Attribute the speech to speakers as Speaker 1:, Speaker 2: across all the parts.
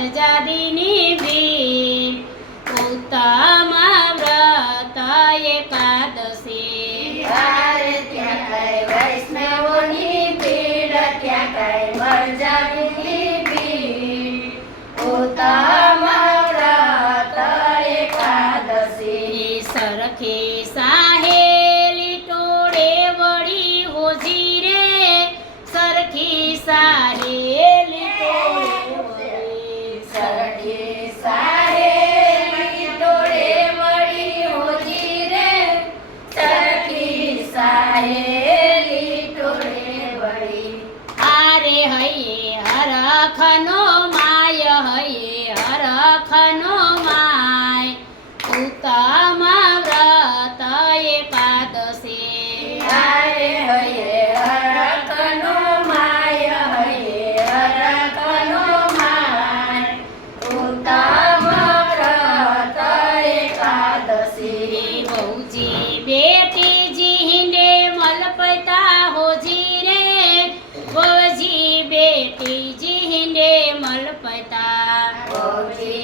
Speaker 1: ફરજાદીની વી ઉત્તમ વ્રત એકાદશી વૈષ્ણવોની ભીડ ત્યાં કઈ
Speaker 2: મરજાની
Speaker 1: Hare போற்றி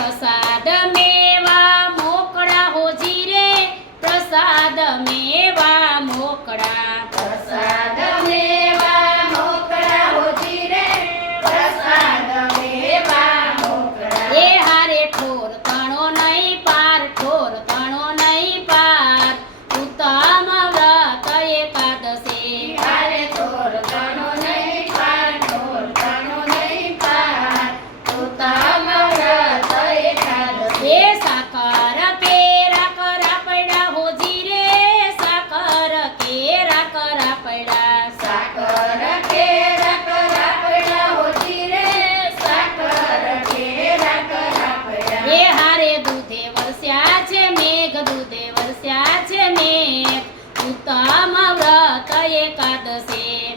Speaker 1: પ્રસાદ મેં એકાદશે